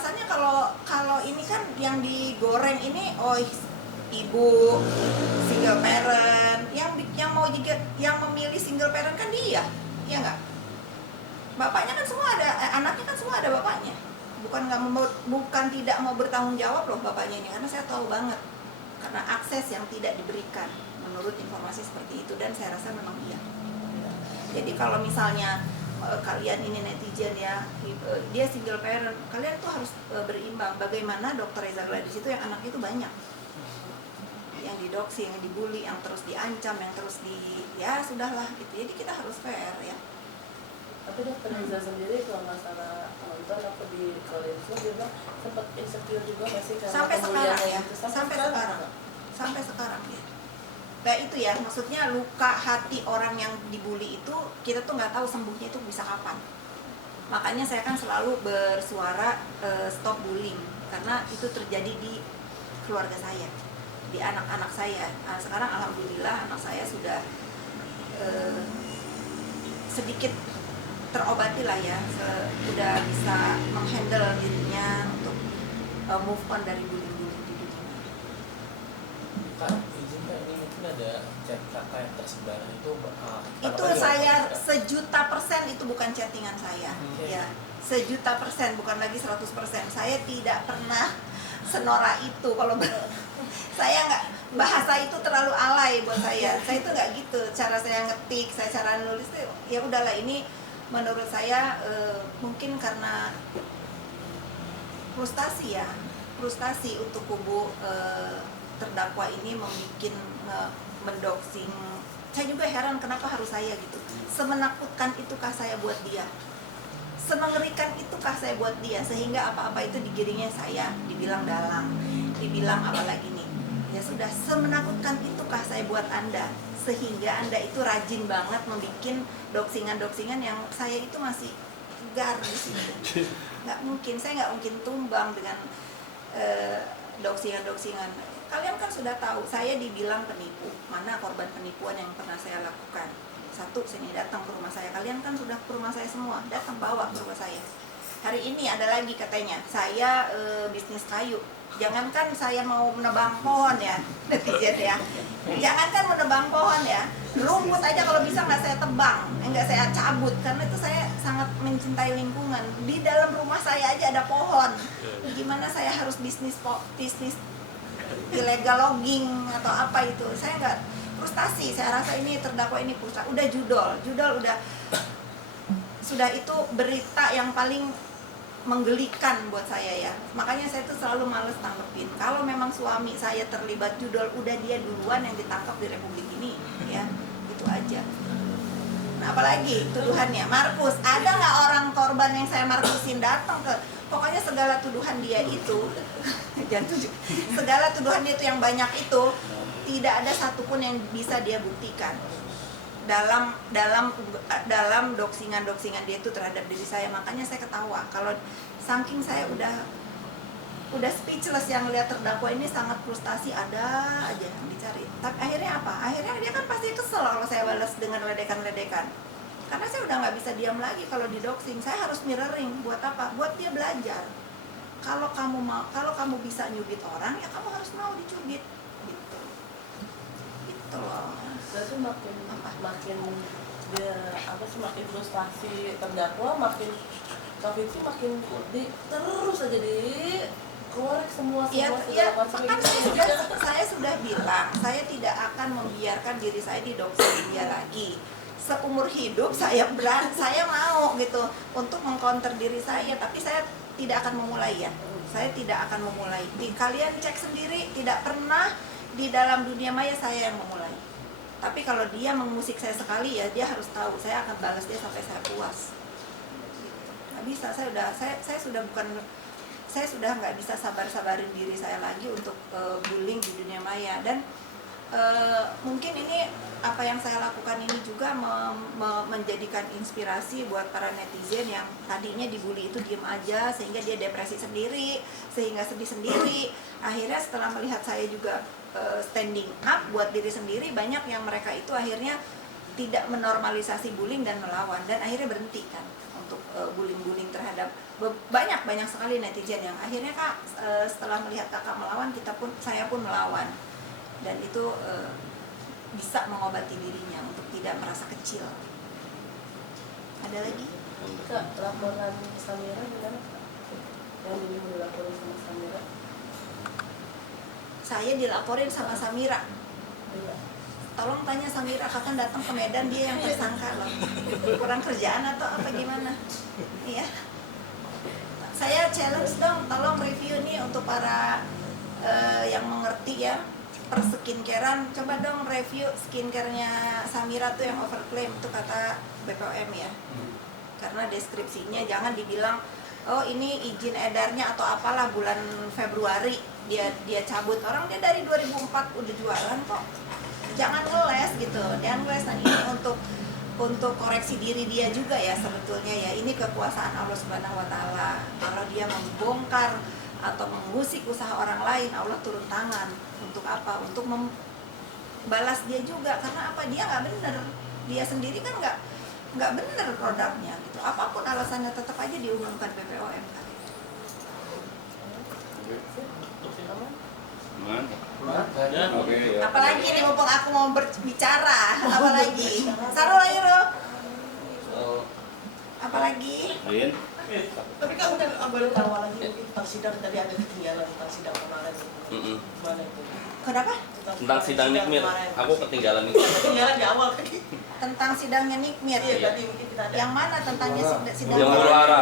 alasannya kalau ini kan yang digoreng ini, oh ibu single parent, yang memilih single parent kan dia, ya nggak? Bapaknya kan semua ada, anaknya kan semua ada bapaknya. Bukan tidak mau bertanggung jawab loh bapaknya ini, karena saya tahu banget karena akses yang tidak diberikan menurut informasi seperti itu, dan saya rasa memang iya. Jadi kalau misalnya kalian ini netizen ya, dia single parent, kalian tuh harus berimbang. Bagaimana Dokter Reza Gladys itu yang anaknya itu banyak, yang didoksi, yang dibully, yang terus diancam, yang terus ya sudahlah gitu. Jadi kita harus fair ya. Tapi Dokter Reza sendiri kalau nggak salah nonton aku di Kolinsu dia bilang sempat insecure juga masih karena Sampai sekarang ya, gitu. sampai sekarang ya. Kayak itu ya, maksudnya luka hati orang yang dibully itu kita tuh nggak tahu sembuhnya itu bisa kapan. Makanya saya kan selalu bersuara stop bullying, karena itu terjadi di keluarga saya, di anak-anak saya. Nah, sekarang alhamdulillah anak saya sudah sedikit terobati lah ya, sudah bisa menghandle dirinya untuk move on dari bullying-bullying di dunia. Kan izin Kak, ini mungkin ada chat kakak yang tersebar itu Itu saya 1.000.000% itu bukan chattingan saya, ya 1.000.000%, bukan lagi 100%. Saya tidak pernah senora itu. Kalau saya nggak, bahasa itu terlalu alay buat saya itu nggak gitu. Cara saya ngetik, cara nulis itu ya udahlah. Ini menurut saya mungkin karena frustasi untuk kubu terdakwa ini membuat mendoxing. Saya juga heran kenapa harus saya gitu. Semenakutkan itukah saya buat dia? Semengerikan itukah saya buat dia sehingga apa-apa itu digiringnya saya, dibilang dalang, dibilang apa lagi nih? Ya sudah, semenakutkan itukah saya buat Anda sehingga Anda itu rajin banget membuat doxingan-doxingan yang saya itu masih gar di sini. Saya nggak mungkin tumbang dengan doxingan-doxingan. Kalian kan sudah tahu, saya dibilang penipu. Mana korban penipuan yang pernah saya lakukan? Satu, sini datang ke rumah saya. Kalian kan sudah ke rumah saya semua, datang bawa ke rumah saya. Hari ini ada lagi katanya, saya bisnis kayu. Jangankan saya mau menebang pohon ya, netizen ya. Jangankan menebang pohon ya, rumput aja kalau bisa nggak saya tebang, nggak saya cabut, karena itu saya sangat mencintai lingkungan. Di dalam rumah saya aja ada pohon. Gimana saya harus bisnis illegal logging atau apa itu? Saya nggak, frustasi. Saya rasa ini terdakwa ini frustasi. Udah judul sudah itu berita yang paling menggelikan buat saya ya. Makanya saya tuh selalu males tanggepin. Kalau memang suami saya terlibat judul, udah dia duluan yang ditangkap di Republik ini ya. Itu aja. Nah, apalagi tuduhannya Markus, ada nggak orang korban yang saya Markusin datang ke, pokoknya segala tuduhan dia itu segala tuduhan dia itu yang banyak itu tidak ada satupun yang bisa dia buktikan dalam doxingan dia itu terhadap diri saya. Makanya saya ketawa kalau saking saya udah speechless yang lihat terdakwa ini sangat frustasi, ada aja yang dicari. Tapi akhirnya apa? Akhirnya dia kan pasti kesel kalau saya balas dengan ledekan-ledekan. Karena saya udah nggak bisa diam lagi kalau di doxing. Saya harus mirroring. Buat apa? Buat dia belajar. Kalau kamu bisa nyubit orang, ya kamu harus mau dicubit. Gitu loh. Berarti makin dia semakin frustasi terdakwa, makin Kavitsi makin terus aja korek semua saya sudah bilang, saya tidak akan membiarkan diri saya didoxing dia lagi. Seumur hidup saya mau gitu untuk mengcounter diri saya, tapi saya tidak akan memulai ya. Saya tidak akan memulai. Kalian cek sendiri, tidak pernah di dalam dunia maya saya yang memulai. Tapi kalau dia mengusik saya sekali ya dia harus tahu saya akan balas dia sampai saya puas. Nggak bisa, saya sudah nggak bisa sabarin diri saya lagi untuk bullying di dunia maya. Dan mungkin ini apa yang saya lakukan ini juga menjadikan inspirasi buat para netizen yang tadinya dibully itu diem aja sehingga dia depresi sendiri, sehingga sedih sendiri. Akhirnya setelah melihat saya juga standing up buat diri sendiri, banyak yang mereka itu akhirnya tidak menormalisasi bullying dan melawan, dan akhirnya berhenti kan untuk bullying terhadap banyak banyak sekali netizen yang akhirnya Kak, setelah melihat Kakak melawan, saya pun melawan, dan itu bisa mengobati dirinya untuk tidak merasa kecil. Ada lagi? Kak, laporan Samira gimana Kak? Yang dulu dilaporin sama Samira? Saya dilaporin sama Samira. Iya. Tolong tanya Samira kapan datang ke Medan, dia yang tersangka loh. Kurang kerjaan atau apa gimana? Iya. Saya challenge dong, tolong review nih untuk para yang mengerti ya per skincarean, coba dong review skincare-nya Samira tuh yang overclaim, itu kata BPOM ya. Karena deskripsinya jangan dibilang oh ini izin edarnya atau apalah bulan Februari dia cabut, orang dia dari 2004 udah jualan kok. Jangan ngeles gitu, jangan ngeles. Nah ini untuk koreksi diri dia juga ya sebetulnya ya, ini kekuasaan Allah Subhanahu Wa Taala. Kalau dia membongkar atau mengusik usaha orang lain, Allah turun tangan. Untuk apa? Untuk membalas dia juga, karena apa? Dia nggak bener, dia sendiri kan nggak bener produknya gitu. Apapun alasannya tetap aja diumumkan BPOM kan. Oke, ya. Apalagi nih mumpung aku mau berbicara, apalagi? Sarul ayo Ro. Apalagi? Ayin. Tapi kamu kan baru tahu lagi mungkin tentang sidang tadi ada ketinggalan tentang sidang kemarin. Gimana itu? Kenapa? Tentang sidang Nikmir, kemarin. aku ketinggalan nih. Ketinggalan di awal tadi. Tentang sidangnya Nikmir. Iya, tadi mungkin kita ada. Yang mana tentangnya sidang? Yang huru hara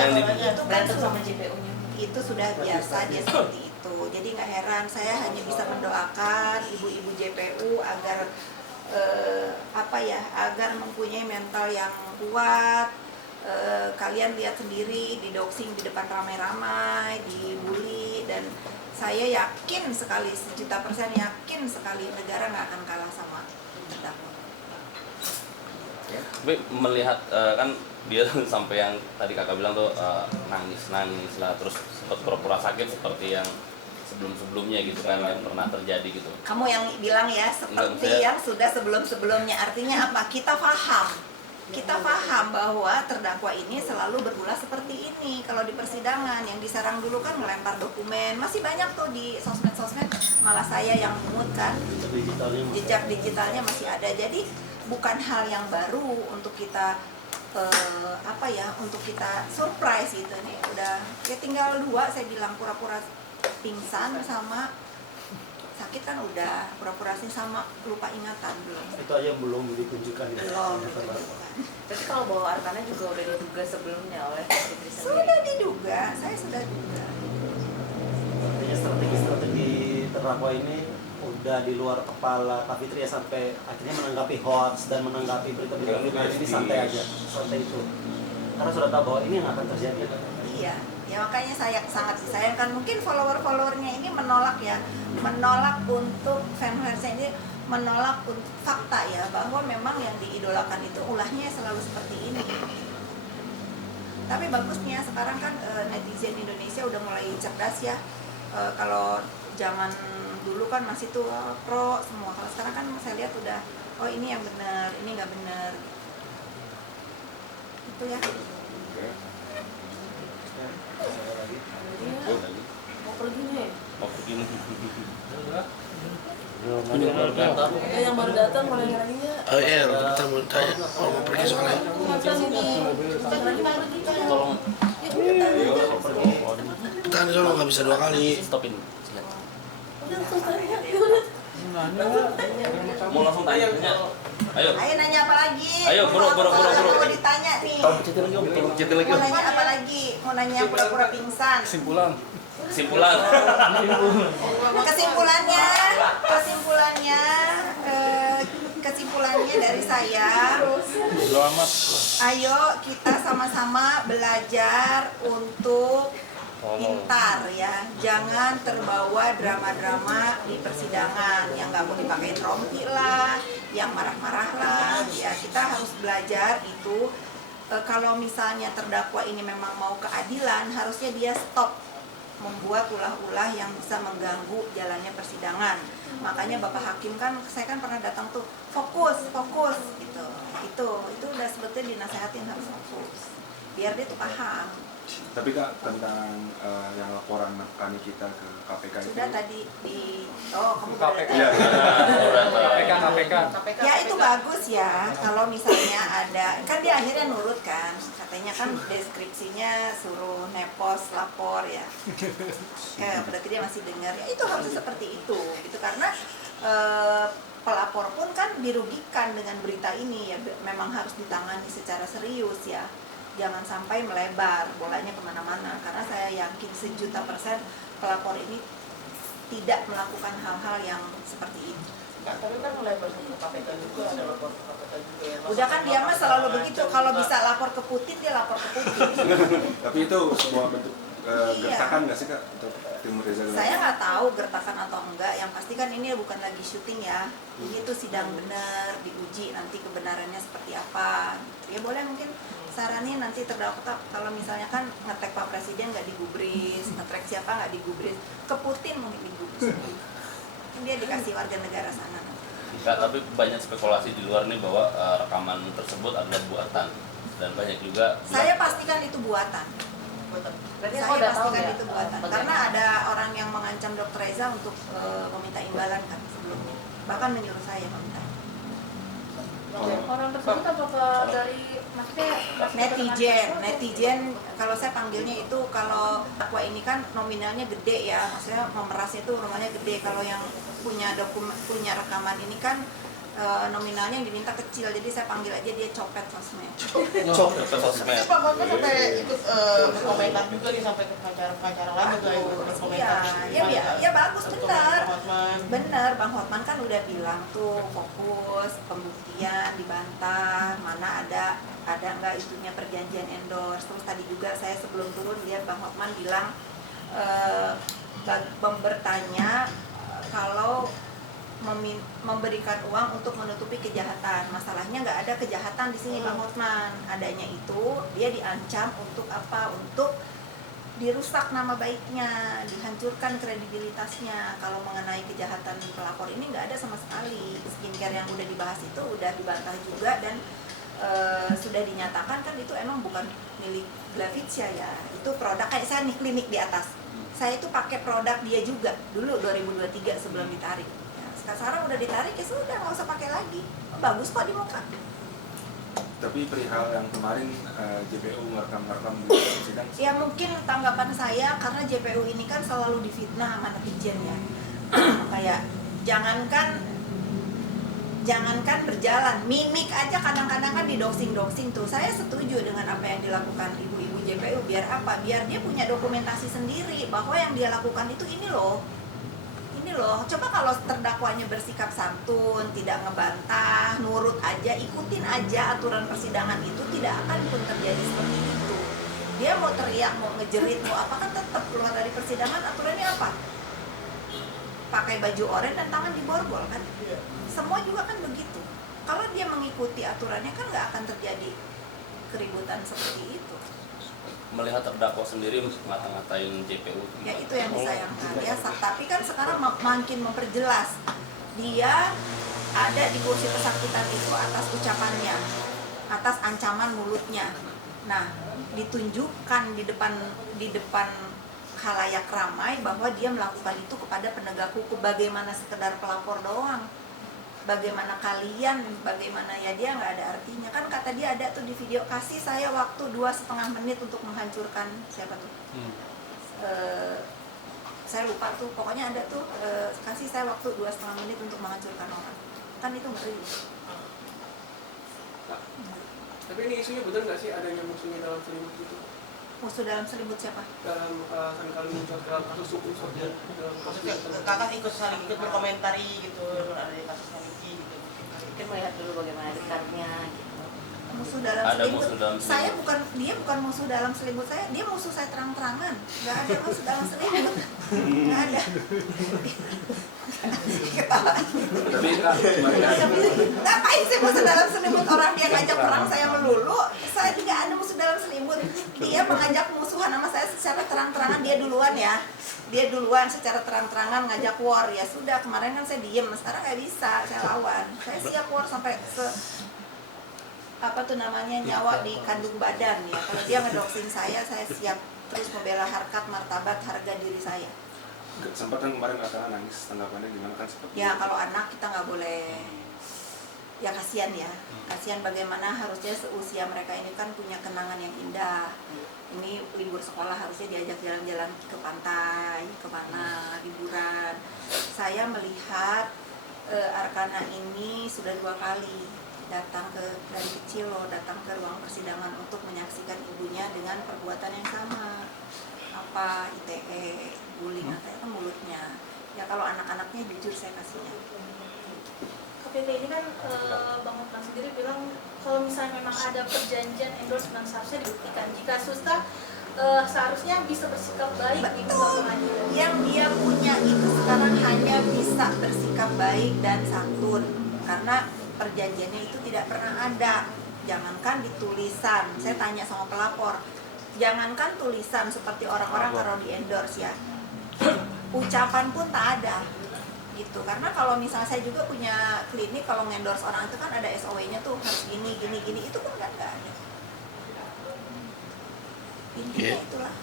yang di Itu kan Berantem sama JPU-nya. itu sudah biasa dia seperti itu. Jadi nggak heran, saya hanya bisa mendoakan ibu-ibu JPU agar agar mempunyai mental yang kuat. Kalian lihat sendiri di doxing di depan ramai-ramai, dibully, dan saya yakin sekali 1.000.000% yakin sekali negara nggak akan kalah sama terdakwa. Tapi melihat kan dia sampai yang tadi kakak bilang tuh nangis lah, terus sempat pura-pura sakit seperti yang sebelumnya gitu kan, yang pernah terjadi gitu. Kamu yang bilang ya seperti yang sudah sebelumnya, artinya apa? Kita paham bahwa terdakwa ini selalu berulah seperti ini. Kalau di persidangan yang diserang dulu kan ngelempar dokumen, masih banyak tuh di sosmed, malah saya yang mungut kan, jejak digitalnya masih ada. Jadi bukan hal yang baru untuk kita untuk kita surprise gitu nih. Udah ya tinggal 2, saya bilang pura-pura pingsan sama sakit kan udah, pura-pura sih sama lupa ingatan belum. Itu aja belum ditunjukkan ya. Belum. Tapi kalau bawa Arkana juga udah diduga sebelumnya oleh Fitri sendiri. Sudah diduga, saya sudah duga. Artinya strategi terdakwa ini udah di luar kepala Kak Fitri ya, sampai akhirnya menanggapi hoax dan menanggapi berita-berita ini santai aja, santai itu. Karena sudah tahu bahwa ini yang akan terjadi. Iya, ya makanya saya sangat disayangkan. Mungkin follower-followernya ini menolak untuk fans-fansnya ini menolak untuk fakta ya, bahwa memang yang diidolakan itu ulahnya selalu seperti ini. Tapi bagusnya sekarang kan netizen Indonesia udah mulai cerdas ya. Kalau zaman dulu kan masih tuh pro semua. Kalau sekarang kan saya lihat udah, oh ini yang benar, ini nggak benar. Itu ya. Mau pergi nih? Mau begini. Yang baru datang mau nanya lagi ya? Oh iya, kita mau tanya. Oh, mau pergi soalnya. Tolong Tahan soalnya nggak bisa 2 kali. stopin. Udah langsung tanya. Mau langsung tanya. Ayo. Ayo nanya apa lagi? Ayo, buru. Mau ditanya nih. Cetil lagi. Mau nanya apa lagi? Mau nanya pura-pura pingsan. Kesimpulan. Kesimpulannya dari saya. Ayo kita sama-sama belajar untuk pintar ya, jangan terbawa drama-drama di persidangan yang nggak mau dipakai rompi lah, yang marah-marah lah ya. Kita harus belajar itu. Kalau misalnya terdakwa ini memang mau keadilan, harusnya dia stop membuat ulah-ulah yang bisa mengganggu jalannya persidangan. Makanya Bapak Hakim kan, saya kan pernah datang tuh, fokus gitu. Itu udah sebetulnya dinasehatin harus fokus. biar dia tuh paham. Tapi Kak, tentang yang laporan kami kita ke KPK itu Sudah tadi di kamu KPK. Iya. KPK. Ya itu bagus ya, kalau misalnya ada, kan dia akhirnya nurut kan, katanya kan deskripsinya suruh nepos, lapor ya. Berarti dia masih dengar, ya itu harus seperti itu, gitu karena pelapor pun kan dirugikan dengan berita ini ya, memang harus ditangani secara serius ya. Jangan sampai melebar bolanya kemana-mana, karena saya yakin 1.000.000% pelapor ini tidak melakukan hal-hal yang seperti itu. Nggak, tapi kan melebar ke KPK juga, ada lapor ke KPK juga ya. Udah kan dia mah selalu begitu, kalau bisa lapor ke Putin dia lapor ke Putin. tapi itu sebuah bentuk gertakan nggak sih Kak untuk tim Reza Galaga? Saya nggak tahu gertakan atau enggak, yang pasti kan ini bukan lagi syuting ya, ini tuh sidang benar, diuji nanti kebenarannya seperti apa. Ya boleh mungkin saranin nanti terdakwa kalau misalnya kan ngetek Pak Presiden nggak digubris, ngetek siapa nggak digubris, ke Putin mungkin digubris. Dia dikasih warga negara sana. Enggak, tapi banyak spekulasi di luar nih bahwa rekaman tersebut adalah buatan, dan banyak juga Saya pastikan itu buatan. Berarti Saya aku udah tahu pastikan ya itu buatan. Karena ada orang yang mengancam Dr. Reza untuk meminta imbalan kan sebelumnya. Bahkan menyuruh saya meminta. orang tersebut apakah dari maksudnya Netizen kalau saya panggilnya itu, kalau Aqua ini kan nominalnya gede ya, maksudnya memeras itu rumahnya gede. Kalau yang punya rekaman ini kan nominalnya yang diminta kecil, jadi saya panggil aja dia copet sosmed. copet sosmed. Pak Hotman sampai ikut berkomentar juga nih, sampai ke pengacara lain juga ikut berkomentar. Ya bagus, benar. Pak Hotman. Bener, Bang Hotman kan udah bilang tuh fokus pembuktian dibantah, mana ada nggak itunya perjanjian endorse. Terus tadi juga saya sebelum turun lihat Bang Hotman bilang bertanya kalau memberikan uang untuk menutupi kejahatan. Masalahnya nggak ada kejahatan di sini Bang Hotman. Adanya itu dia diancam untuk apa? Untuk dirusak nama baiknya, dihancurkan kredibilitasnya. Kalau mengenai kejahatan pelapor ini nggak ada sama sekali. Skincare yang udah dibahas itu udah dibantah juga, dan sudah dinyatakan kan itu emang bukan milik Glavitsia ya. Itu produk kayak saya nih, klinik di atas. Saya itu pakai produk dia juga dulu 2023 sebelum ditarik. Sekarang udah ditarik ya sudah, nggak usah pakai lagi. Bagus kok di muka. Tapi perihal yang kemarin JPU merekam di sidang. Ya mungkin tanggapan saya karena JPU ini kan selalu difitnah sama netizen ya. Kayak jangankan berjalan, mimik aja kadang-kadang kan didoxing tuh. Saya setuju dengan apa yang dilakukan ibu-ibu JPU. Biar apa? Biar dia punya dokumentasi sendiri bahwa yang dia lakukan itu ini loh. Coba kalau terdakwanya bersikap santun, tidak ngebantah, nurut aja, ikutin aja aturan persidangan itu, tidak akan pun terjadi seperti itu. Dia mau teriak, mau ngejerit, mau apa, kan tetap keluar dari persidangan. Aturannya apa? Pakai baju oranye dan tangan diborgol kan? Semua juga kan begitu. Kalau dia mengikuti aturannya kan nggak akan terjadi keributan seperti itu. Melihat terdakwa sendiri ngata-ngatain JPU. Ya itu yang disayangkan ya. Tapi kan sekarang makin memperjelas, dia ada di kursi pesakitan itu atas ucapannya, atas ancaman mulutnya. Nah, ditunjukkan di depan khalayak ramai bahwa dia melakukan itu kepada penegak hukum. Bagaimana sekedar pelapor doang? Bagaimana kalian, bagaimana ya, dia nggak ada artinya kan. Kata dia ada tuh di video, kasih saya waktu 2,5 menit untuk menghancurkan siapa tuh, saya lupa tuh, pokoknya ada tuh, kasih saya waktu 2,5 menit untuk menghancurkan orang, kan itu ngeri. Tapi ini isunya benar nggak sih adanya musuhnya dalam selimut gitu? Musuh dalam selimut siapa? Dalam kali muncul dalam kasus hukum saja, dalam kasus Maksudnya kakak saling ikut berkomentari gitu, ada kasus Niki gitu. mungkin melihat dulu bagaimana dekatnya gitu. Musuh dalam Ada selimut. musuh dalam selimut. Saya dia bukan musuh dalam selimut saya, dia musuh saya terang-terangan. Nggak ada musuh dalam selimut, nggak ada. Ketawa. Tapi Kak, kemarin Ngapain sih musuh dalam selimut? Orang dia ngajak perang saya melulu. Saya tidak ada musuh dalam selimut. Dia mengajak musuhan sama saya secara terang-terangan. Dia duluan ya. Dia duluan secara terang-terangan ngajak war. Ya sudah, kemarin kan saya diem. Sekarang nggak bisa, saya lawan. Saya siap war sampai apa tuh namanya, nyawa di kandung badan ya. Kalau dia ngedoxing saya siap terus membela harkat, martabat, harga diri saya. Sempat kan kemarin kata nangis, tanggapannya gimana kan seperti Ya kalau anak kita nggak boleh, ya kasihan ya, kasihan bagaimana harusnya seusia mereka ini kan punya kenangan yang indah. Ini libur sekolah harusnya diajak jalan-jalan ke pantai, kemana, liburan. Saya melihat Arkana ini sudah 2 kali datang dari kecil loh, datang ke ruang persidangan untuk menyaksikan ibunya dengan perbuatan yang sama. Apa, ITE, bullying, atau mulutnya. Ya kalau anak-anaknya jujur saya kasihnya. KPT ini kan Bang Hotman sendiri bilang kalau misalnya memang ada perjanjian endorsement seharusnya dibuktikan. Jika Susta seharusnya bisa bersikap baik di pengadilan. Yang dia punya itu sekarang hanya bisa bersikap baik dan santun, karena perjanjiannya itu tidak pernah ada. Jangankan di tulisan, saya tanya sama pelapor, jangankan tulisan seperti orang-orang kalau di endorse ya, ucapan pun tak ada gitu. Karena kalau misalnya saya juga punya klinik, kalau ngendorse orang itu kan ada SOW-nya tuh, harus gini, itu pun kan nggak ada. Intinya itulah.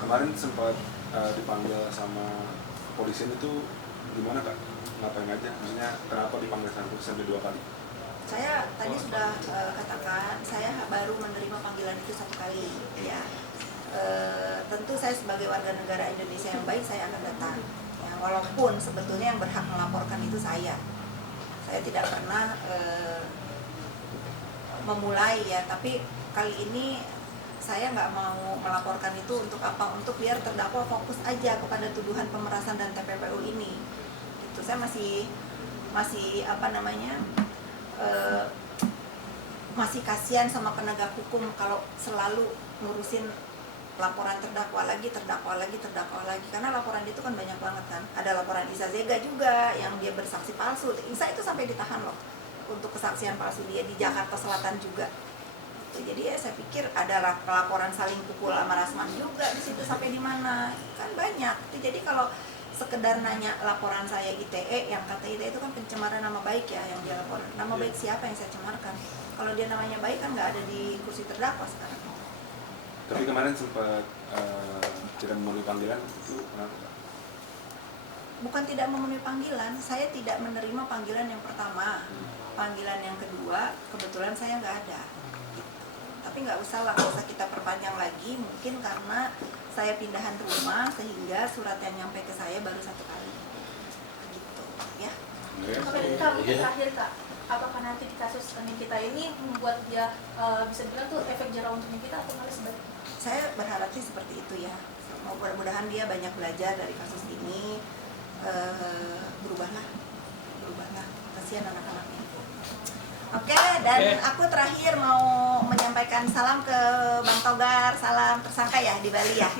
Kemarin sempat dipanggil sama kepolisian itu gimana Kak? Ngapain aja? Maksudnya kenapa dipanggil sampai 2 kali? Saya tadi sudah katakan, saya baru menerima panggilan itu 1 kali ya. Tentu saya sebagai warga negara Indonesia yang baik, saya akan datang ya, walaupun sebetulnya yang berhak melaporkan itu saya tidak pernah memulai ya, tapi kali ini saya nggak mau melaporkan itu. Untuk apa? Untuk biar terdakwa fokus aja kepada tuduhan pemerasan dan TPPU ini. Itu saya masih apa namanya, masih kasihan sama penegak hukum kalau selalu ngurusin laporan terdakwa lagi, karena laporan itu kan banyak banget kan. Ada laporan Isa Zega juga yang dia bersaksi palsu. Isa itu sampai ditahan loh untuk kesaksian palsu dia di Jakarta Selatan juga. Jadi ya saya pikir ada laporan saling pukul sama Rasman juga di situ, sampai di mana kan banyak. Jadi kalau sekedar nanya laporan saya ITE, yang kata ITE itu kan pencemaran nama baik ya yang dia laporan. Nama baik siapa yang saya cemarkan? Kalau dia namanya baik kan nggak ada di kursi terdakwa sekarang. Tapi kemarin sempat tidak memenuhi panggilan itu kenapa? Bukan tidak memenuhi panggilan, saya tidak menerima panggilan yang pertama. Panggilan yang kedua kebetulan saya nggak ada. Tapi nggak usah kita perpanjang lagi, mungkin karena saya pindahan rumah sehingga surat yang nyampe ke saya baru 1 kali gitu ya. Oke, Kak, mungkin terakhir Kak, apakah nanti di kasus Nikita ini membuat dia bisa bilang tuh efek jerah untuk Nikita atau malah sebaliknya? Saya berharap sih seperti itu ya. Mudah-mudahan dia banyak belajar dari kasus ini, berubahlah, kasihan anak-anaknya. Oke, dan aku terakhir mau menyampaikan salam ke Bang Togar, salam tersangka ya di Bali ya.